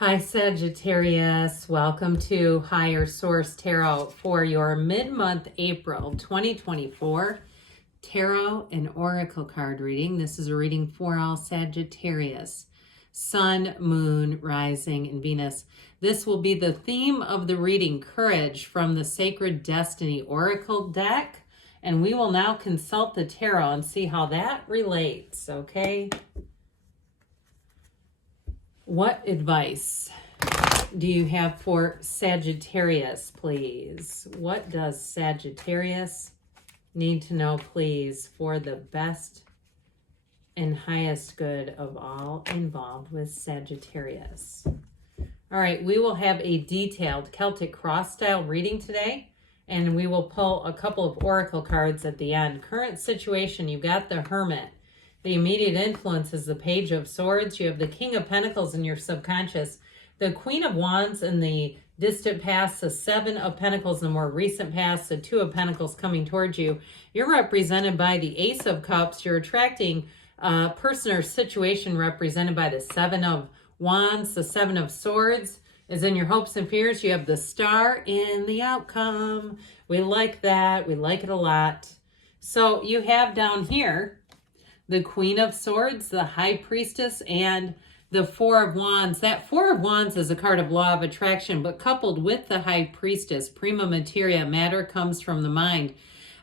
Hi, Sagittarius. Welcome to Higher Source Tarot for your mid-month April 2024 Tarot and Oracle card reading. This is a reading for all Sagittarius, Sun, Moon, Rising, and Venus. This will be the theme of the reading, Courage, from the Sacred Destiny Oracle deck. And we will now consult the tarot and see how that relates, okay? What advice do you have for Sagittarius, please? What does Sagittarius need to know, please, for the best and highest good of all involved with Sagittarius? All right, we will have a detailed Celtic cross style reading today, and we will pull a couple of oracle cards at the end. Current situation, you've got the Hermit. The immediate influence is the Page of Swords. You have the King of Pentacles in your subconscious, the Queen of Wands in the distant past, the Seven of Pentacles in the more recent past, the Two of Pentacles coming towards you. You're represented by the Ace of Cups. You're attracting a person or situation represented by the Seven of Wands. The Seven of Swords is in your hopes and fears. You have the Star in the outcome. We like that. We like it a lot. So you have down here the Queen of Swords, the High Priestess, and the Four of Wands. That Four of Wands is a card of law of attraction, but coupled with the High Priestess, prima materia, matter comes from the mind.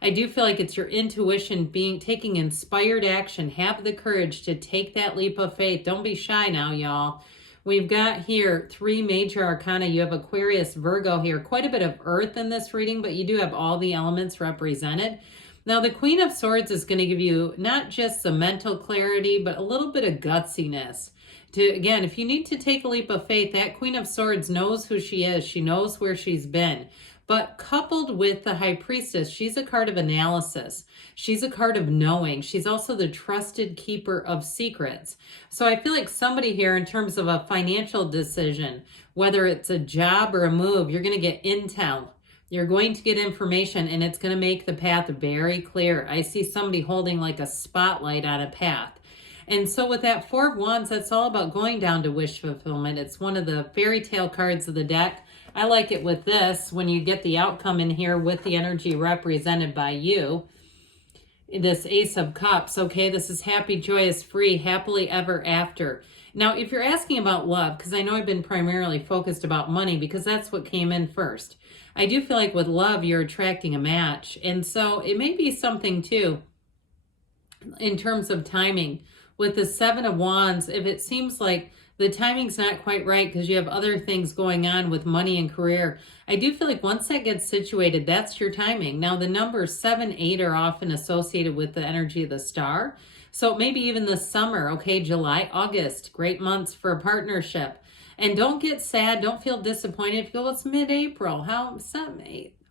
I do feel like it's your intuition taking inspired action. Have the courage to take that leap of faith. Don't be shy now, y'all. We've got here three major arcana. You have Aquarius, Virgo here. Quite a bit of earth in this reading, but you do have all the elements represented. Now, the Queen of Swords is going to give you not just the mental clarity, but a little bit of gutsiness. Again, if you need to take a leap of faith, that Queen of Swords knows who she is. She knows where she's been. But coupled with the High Priestess, she's a card of analysis. She's a card of knowing. She's also the trusted keeper of secrets. So I feel like somebody here, in terms of a financial decision, whether it's a job or a move, you're going to get intel. You're going to get information, and it's going to make the path very clear. I see somebody holding like a spotlight on a path. And so with that Four of Wands, that's all about going down to wish fulfillment. It's one of the fairy tale cards of the deck. I like it with this, when you get the outcome in here with the energy represented by you. This Ace of Cups, okay? This is happy, joyous, free, happily ever after. Now, if you're asking about love, because I know I've been primarily focused about money because that's what came in first. I do feel like with love, you're attracting a match. And so it may be something too, in terms of timing. With the Seven of Wands, if it seems like the timing's not quite right because you have other things going on with money and career, I do feel like once that gets situated, that's your timing. Now, the numbers 7, 8 are often associated with the energy of the star. So maybe even the summer, okay, July, August, great months for a partnership. And don't get sad. Don't feel disappointed. If you go, well, it's mid-April. How?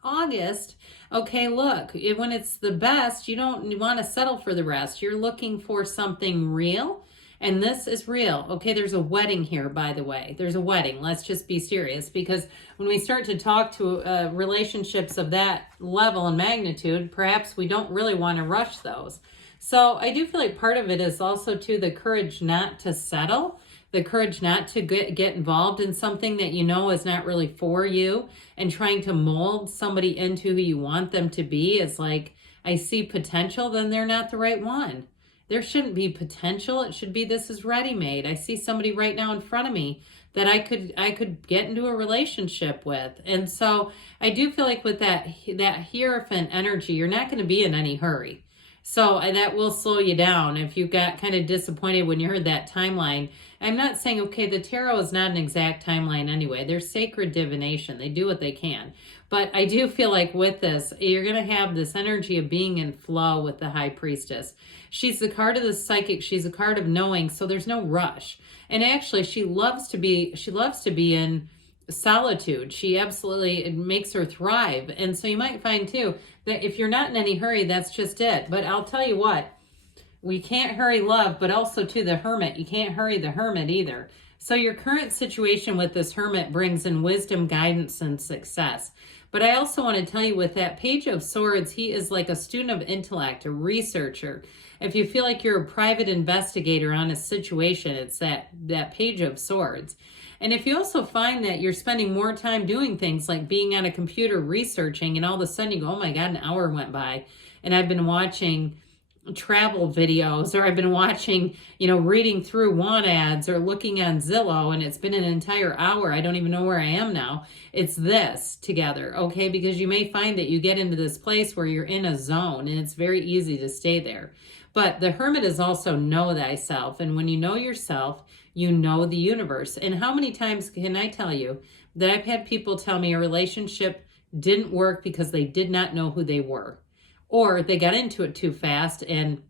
August. Okay, look, when it's the best, you don't want to settle for the rest. You're looking for something real. And this is real. Okay, there's a wedding here, by the way. There's a wedding. Let's just be serious. Because when we start to talk to relationships of that level and magnitude, perhaps we don't really want to rush those. So I do feel like part of it is also to the courage not to settle. The courage not to get involved in something that you know is not really for you, and trying to mold somebody into who you want them to be is like, I see potential, then they're not the right one. There shouldn't be potential. It should be, this is ready-made. I see somebody right now in front of me that I could get into a relationship with. And so I do feel like with that Hierophant energy, you're not going to be in any hurry. So that will slow you down if you got kind of disappointed when you heard that timeline. I'm not saying, okay, the tarot is not an exact timeline anyway. They're sacred divination. They do what they can. But I do feel like with this, you're going to have this energy of being in flow with the High Priestess. She's the card of the psychic. She's a card of knowing, so there's no rush. And actually, she loves to be in solitude. She absolutely, it makes her thrive. And so you might find too that if you're not in any hurry, that's just it. But I'll tell you what, we can't hurry love, but also to the Hermit. You can't hurry the Hermit either. So your current situation with this Hermit brings in wisdom, guidance, and success. But I also want to tell you, with that Page of Swords, he is like a student of intellect, a researcher. If you feel like you're a private investigator on a situation, it's that Page of Swords. And if you also find that you're spending more time doing things like being on a computer researching, and all of a sudden you go, oh my God, an hour went by, and I've been watching travel videos, or I've been watching, reading through want ads or looking on Zillow, and it's been an entire hour. I don't even know where I am now. It's this together, okay? Because you may find that you get into this place where you're in a zone, and it's very easy to stay there. But the Hermit is also know thyself. And when you know yourself, you know the universe. And how many times can I tell you that I've had people tell me a relationship didn't work because they did not know who they were, or they got into it too fast and,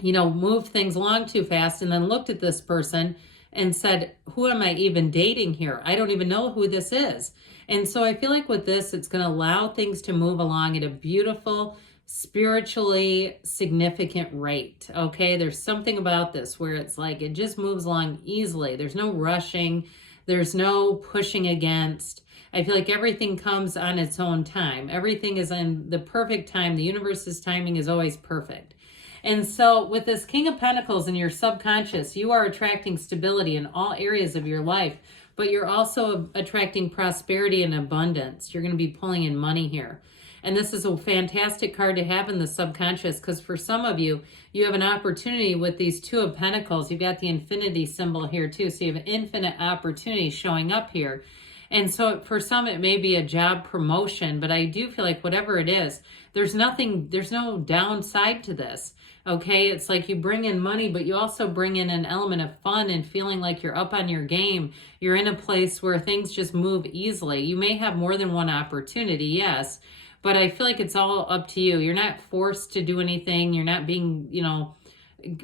moved things along too fast, and then looked at this person and said, who am I even dating here? I don't even know who this is. And so I feel like with this, it's going to allow things to move along at a beautiful, spiritually significant rate. Okay, there's something about this where it's like it just moves along easily. There's no rushing, there's no pushing against. I feel like everything comes on its own time. Everything is in the perfect time. The universe's timing is always perfect. And so with this King of Pentacles in your subconscious, you are attracting stability in all areas of your life, but you're also attracting prosperity and abundance. You're going to be pulling in money here. And this is a fantastic card to have in the subconscious, because for some of you, you have an opportunity with these Two of Pentacles. You've got the infinity symbol here too. So you have infinite opportunity showing up here. And so for some, it may be a job promotion, but I do feel like whatever it is, there's no downside to this. Okay, it's like you bring in money, but you also bring in an element of fun and feeling like you're up on your game. You're in a place where things just move easily. You may have more than one opportunity, yes, but I feel like it's all up to you. You're not forced to do anything. You're not being,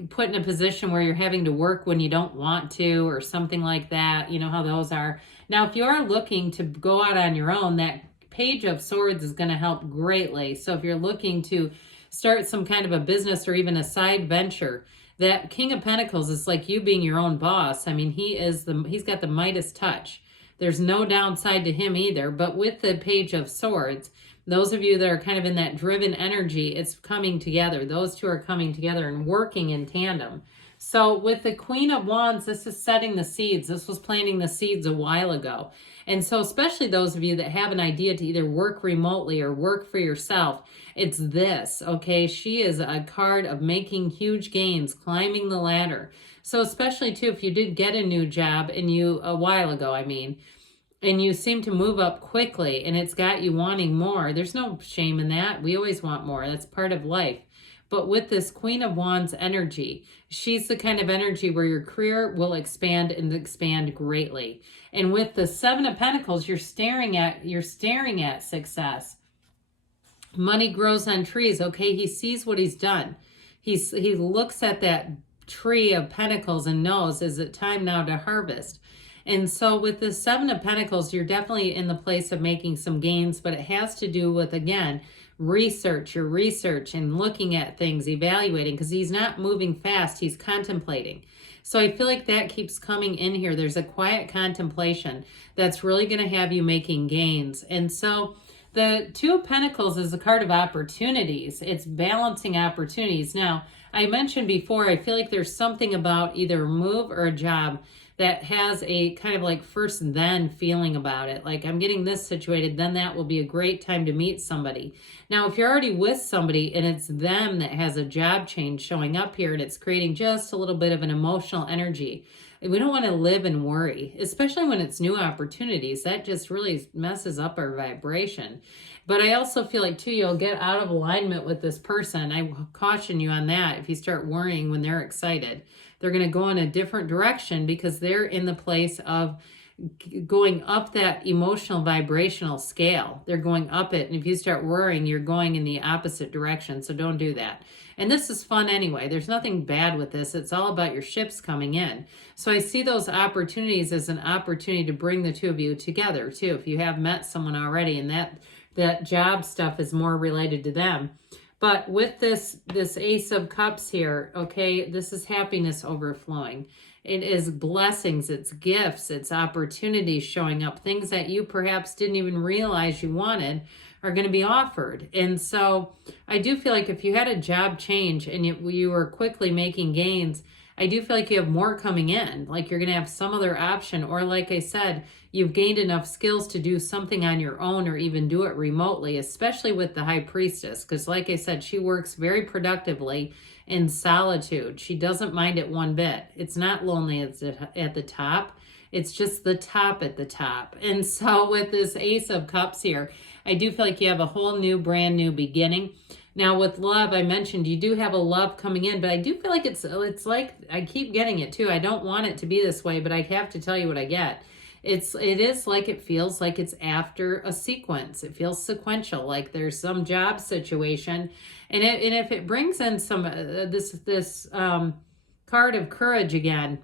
put in a position where you're having to work when you don't want to, or something like that. You know how those are. Now, if you are looking to go out on your own, that Page of Swords is going to help greatly. So if you're looking to start some kind of a business or even a side venture, that King of Pentacles is like you being your own boss. I mean, he's got the Midas touch. There's no downside to him either. But with the Page of Swords, those of you that are kind of in that driven energy, it's coming together. Those two are coming together and working in tandem. So with the Queen of Wands, this is setting the seeds. This was planting the seeds a while ago. And so especially those of you that have an idea to either work remotely or work for yourself, it's this, okay? She is a card of making huge gains, climbing the ladder. So especially too, if you did get a new job and a while ago, and you seem to move up quickly and it's got you wanting more, there's no shame in that. We always want more. That's part of life. But with this Queen of Wands energy, she's the kind of energy where your career will expand and expand greatly. And with the Seven of Pentacles, you're staring at success. Money grows on trees, okay? He sees what he's done. He looks at that tree of Pentacles and knows, is it time now to harvest? And so with the Seven of Pentacles, you're definitely in the place of making some gains, but it has to do with, again, your research and looking at things, evaluating, because he's not moving fast, he's contemplating. So I feel like that keeps coming in here. There's a quiet contemplation that's really going to have you making gains. And so the Two of Pentacles is a card of opportunities. It's balancing opportunities. Now, I mentioned before, I feel like there's something about either a move or a job that has a kind of like first then feeling about it. Like, I'm getting this situated, then that will be a great time to meet somebody. Now, if you're already with somebody and it's them that has a job change showing up here and it's creating just a little bit of an emotional energy, we don't want to live and worry, especially when it's new opportunities. That just really messes up our vibration. But I also feel like, too, you'll get out of alignment with this person. I caution you on that. If you start worrying when they're excited, they're going to go in a different direction because they're in the place of going up that emotional vibrational scale. They're going up it. And if you start worrying, you're going in the opposite direction. So don't do that. And this is fun anyway. There's nothing bad with this. It's all about your ships coming in. So I see those opportunities as an opportunity to bring the two of you together too. If you have met someone already and that job stuff is more related to them. But with this Ace of Cups here, okay, this is happiness overflowing. It is blessings, it's gifts, it's opportunities showing up. Things that you perhaps didn't even realize you wanted are going to be offered. And so I do feel like if you had a job change and you were quickly making gains, I do feel like you have more coming in, like you're going to have some other option, or like I said, you've gained enough skills to do something on your own or even do it remotely, especially with the High Priestess, because like I said, she works very productively in solitude. She doesn't mind it one bit. It's not lonely at the top. It's just the top at the top. And so with this Ace of Cups here, I do feel like you have a whole new, brand new beginning. Now with love, I mentioned you do have a love coming in, but I do feel like it's like, I keep getting it too. I don't want it to be this way, but I have to tell you what I get. It is like, it feels like it's after a sequence. It feels sequential, like there's some job situation. And if it brings in some, this card of courage again,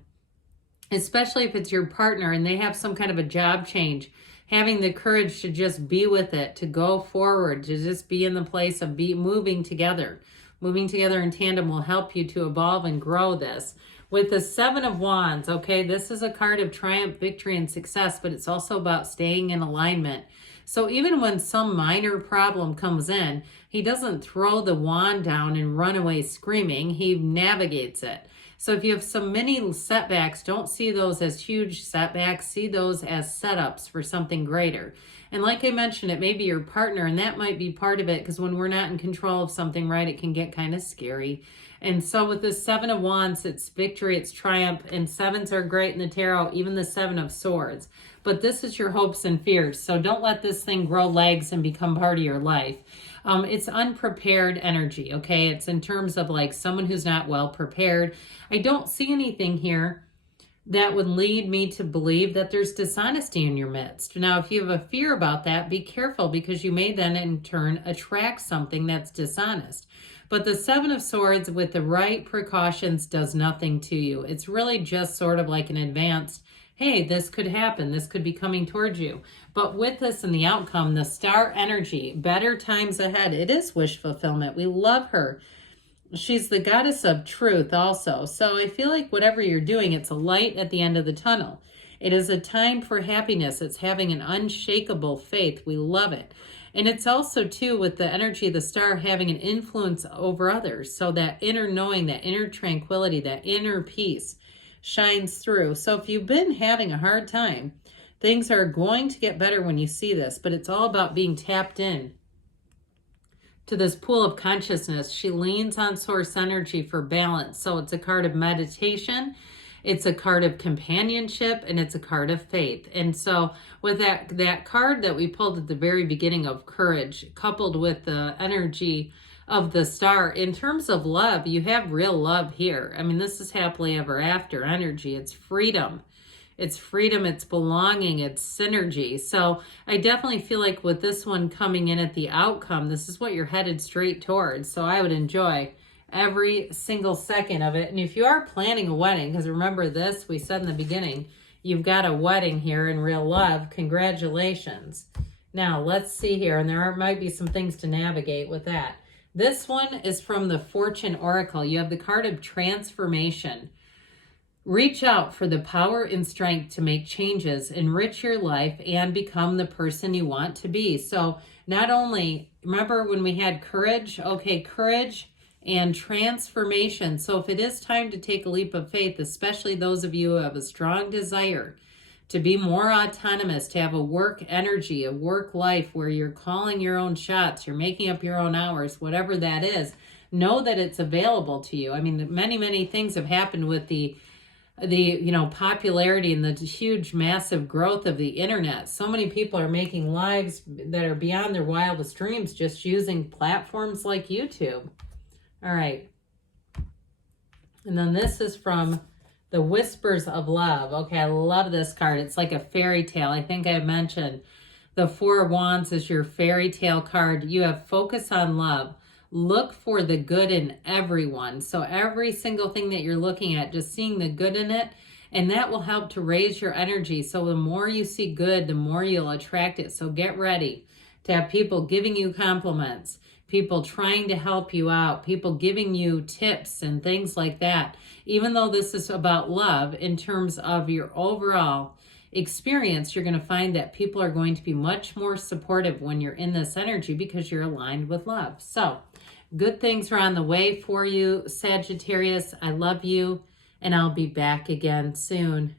especially if it's your partner and they have some kind of a job change, having the courage to just be with it, to go forward, to just be in the place of moving together. Moving together in tandem will help you to evolve and grow this. With the Seven of Wands, okay, this is a card of triumph, victory, and success, but it's also about staying in alignment. So even when some minor problem comes in, he doesn't throw the wand down and run away screaming. He navigates it. So if you have some mini setbacks, don't see those as huge setbacks. See those as setups for something greater. And like I mentioned, it may be your partner, and that might be part of it, because when we're not in control of something, right, it can get kind of scary. And so with the Seven of Wands, it's victory, it's triumph, and sevens are great in the tarot, even the Seven of Swords. But this is your hopes and fears. So don't let this thing grow legs and become part of your life. It's unprepared energy, okay? It's in terms of like someone who's not well prepared. I don't see anything here that would lead me to believe that there's dishonesty in your midst. Now, if you have a fear about that, be careful, because you may then in turn attract something that's dishonest. But the Seven of Swords with the right precautions does nothing to you. It's really just sort of like an advanced, hey, this could happen. This could be coming towards you. But with this and the outcome, the star energy, better times ahead. It is wish fulfillment. We love her. She's the goddess of truth also. So I feel like whatever you're doing, it's a light at the end of the tunnel. It is a time for happiness. It's having an unshakable faith. We love it. And it's also, too, with the energy of the star, having an influence over others. So that inner knowing, that inner tranquility, that inner peace shines through. So if you've been having a hard time, things are going to get better when you see this. But it's all about being tapped in to this pool of consciousness. She leans on source energy for balance. So it's a card of meditation. It's a card of companionship, and it's a card of faith. And so with that card that we pulled at the very beginning of courage, coupled with the energy of the star, in terms of love, you have real love here. I mean, this is happily ever after energy. It's freedom. It's freedom, it's belonging, it's synergy. So I definitely feel like with this one coming in at the outcome, this is what you're headed straight towards. So I would enjoy every single second of it. And if you are planning a wedding, because remember this, we said in the beginning, you've got a wedding here in real love. Congratulations. Now let's see here, and might be some things to navigate with that. This one is from the Fortune Oracle. You have the card of transformation. Reach out for the power and strength to make changes, enrich your life, and become the person you want to be. So not only, remember when we had courage? Okay, courage and transformation. So if it is time to take a leap of faith, especially those of you who have a strong desire to be more autonomous, to have a work energy, a work life where you're calling your own shots, you're making up your own hours, whatever that is, know that it's available to you. I mean, many, many things have happened with the popularity and the huge, massive growth of the internet. So many people are making lives that are beyond their wildest dreams just using platforms like YouTube. All right. And then this is from the Whispers of Love. Okay, I love this card. It's like a fairy tale. I think I mentioned the Four of Wands is your fairy tale card. You have focus on love. Look for the good in everyone. So every single thing that you're looking at, just seeing the good in it, and that will help to raise your energy. So the more you see good, the more you'll attract it. So get ready to have people giving you compliments, people trying to help you out, people giving you tips and things like that. Even though this is about love, in terms of your overall experience, you're going to find that people are going to be much more supportive when you're in this energy because you're aligned with love. So good things are on the way for you, Sagittarius. I love you, and I'll be back again soon.